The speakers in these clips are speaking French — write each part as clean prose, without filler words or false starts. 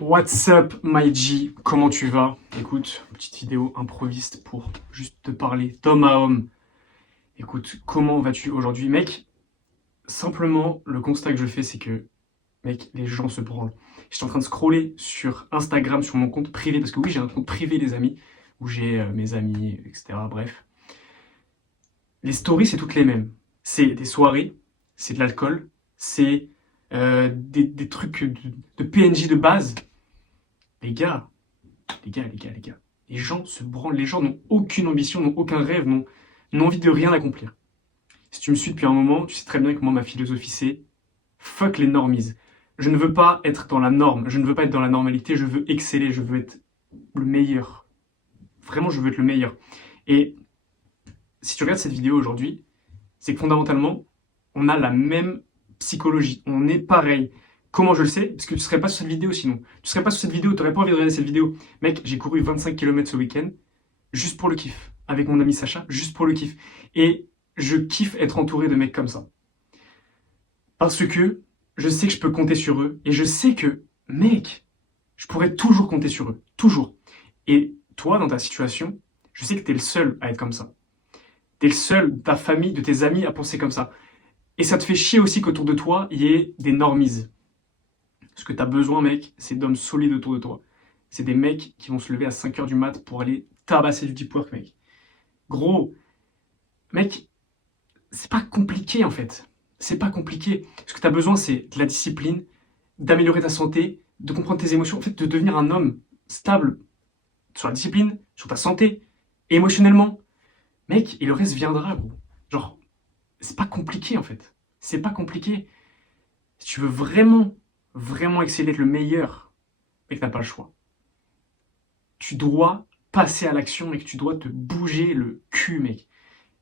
What's up, my G? Comment tu vas? Écoute, petite vidéo improviste pour juste te parler d'homme à homme. Écoute, comment vas-tu aujourd'hui? Mec, simplement, le constat que je fais, c'est que, mec, les gens se branlent. J'étais en train de scroller sur Instagram, sur mon compte privé, parce que oui, j'ai un compte privé, les amis, où j'ai mes amis, etc. Bref. Les stories, c'est toutes les mêmes. C'est des soirées, c'est de l'alcool, c'est des trucs de PNJ de base. Les gars, les gars. Les gens se branlent, les gens n'ont aucune ambition, n'ont aucun rêve, n'ont envie de rien accomplir. Si tu me suis depuis un moment, tu sais très bien que moi, ma philosophie, c'est fuck les normies. Je ne veux pas être dans la norme, je ne veux pas être dans la normalité, je veux exceller, je veux être le meilleur. Vraiment, je veux être le meilleur. Et si tu regardes cette vidéo aujourd'hui, c'est que fondamentalement, on a la même psychologie, on est pareil. Comment je le sais? Parce que tu serais pas sur cette vidéo sinon. Tu serais pas sur cette vidéo, tu n'aurais pas envie de regarder cette vidéo. Mec, j'ai couru 25 km ce week-end, juste pour le kiff. Avec mon ami Sacha, juste pour le kiff. Et je kiffe être entouré de mecs comme ça. Parce que je sais que je peux compter sur eux. Et je sais que, mec, je pourrais toujours compter sur eux. Toujours. Et toi, dans ta situation, je sais que t'es le seul à être comme ça. T'es le seul de ta famille, de tes amis à penser comme ça. Et ça te fait chier aussi qu'autour de toi, il y ait des normies. Ce que tu as besoin, mec, c'est d'hommes solides autour de toi. C'est des mecs qui vont se lever à 5h du mat pour aller tabasser du deep work, mec. Gros, mec, c'est pas compliqué en fait. C'est pas compliqué. Ce que tu as besoin, c'est de la discipline, d'améliorer ta santé, de comprendre tes émotions, en fait, de devenir un homme stable sur la discipline, sur ta santé, et émotionnellement. Mec, et le reste viendra, gros. Genre, c'est pas compliqué en fait. C'est pas compliqué. Si tu veux vraiment exceller, être le meilleur, mec, t'as pas le choix. Tu dois passer à l'action, mec. Tu dois te bouger le cul, mec.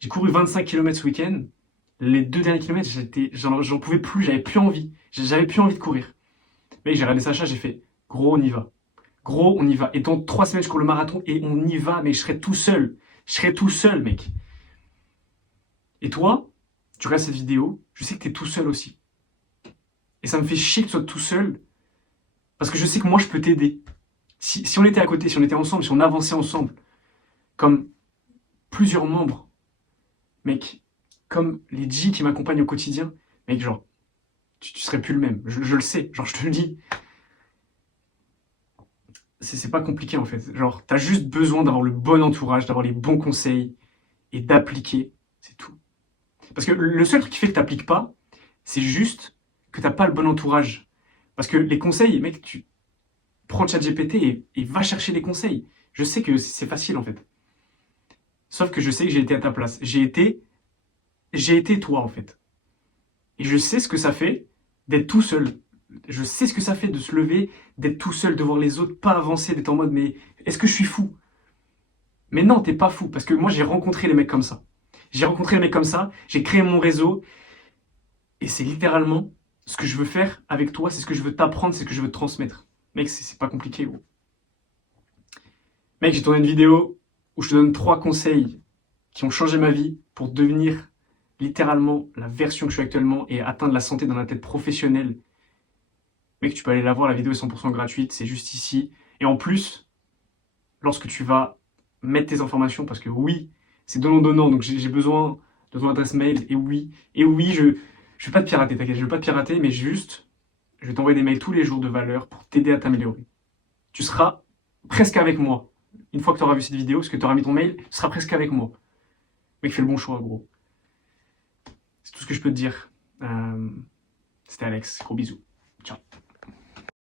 J'ai couru 25 km ce week-end. Les 2 derniers kilomètres, j'en pouvais plus, j'avais plus envie. J'avais plus envie de courir. Mec, j'ai regardé Sacha, j'ai fait, gros, on y va. Gros, on y va. Et dans 3 semaines, je cours le marathon et on y va, mais je serai tout seul. Je serai tout seul, mec. Et toi, tu regardes cette vidéo, je sais que t'es tout seul aussi. Et ça me fait chier que tu sois tout seul, parce que je sais que moi, je peux t'aider. Si on était à côté, si on était ensemble, si on avançait ensemble, comme plusieurs membres, mec, comme les G qui m'accompagnent au quotidien, mec, genre, tu serais plus le même. Je le sais, genre, je te le dis. C'est pas compliqué en fait. Genre, t'as juste besoin d'avoir le bon entourage, d'avoir les bons conseils et d'appliquer. C'est tout. Parce que le seul truc qui fait que t'appliques pas, c'est juste que t'as pas le bon entourage. Parce que les conseils, mec, tu prends ChatGPT et va chercher les conseils. Je sais que c'est facile en fait. Sauf que je sais que j'ai été à ta place. J'ai été toi en fait. Et je sais ce que ça fait d'être tout seul. Je sais ce que ça fait de se lever, d'être tout seul, de voir les autres pas avancer, d'être en mode mais est-ce que je suis fou? Mais non, t'es pas fou, parce que moi j'ai rencontré les mecs comme ça. J'ai rencontré les mecs comme ça, j'ai créé mon réseau, et c'est littéralement ce que je veux faire avec toi, c'est ce que je veux t'apprendre, c'est ce que je veux te transmettre. Mec, c'est pas compliqué, gros. Mec, j'ai tourné une vidéo où je te donne 3 conseils qui ont changé ma vie pour devenir littéralement la version que je suis actuellement et atteindre la santé dans la tête professionnelle. Mec, tu peux aller la voir, la vidéo est 100% gratuite, c'est juste ici. Et en plus, lorsque tu vas mettre tes informations, parce que oui, c'est donnant-donnant, donc j'ai besoin de ton adresse mail, et oui, je vais pas te pirater, t'inquiète, je vais pas te pirater, mais juste, je vais t'envoyer des mails tous les jours de valeur pour t'aider à t'améliorer. Tu seras presque avec moi. Une fois que tu auras vu cette vidéo, parce que tu auras mis ton mail, tu seras presque avec moi. Mec, fais le bon choix, gros. C'est tout ce que je peux te dire. C'était Alex, gros bisous. Ciao.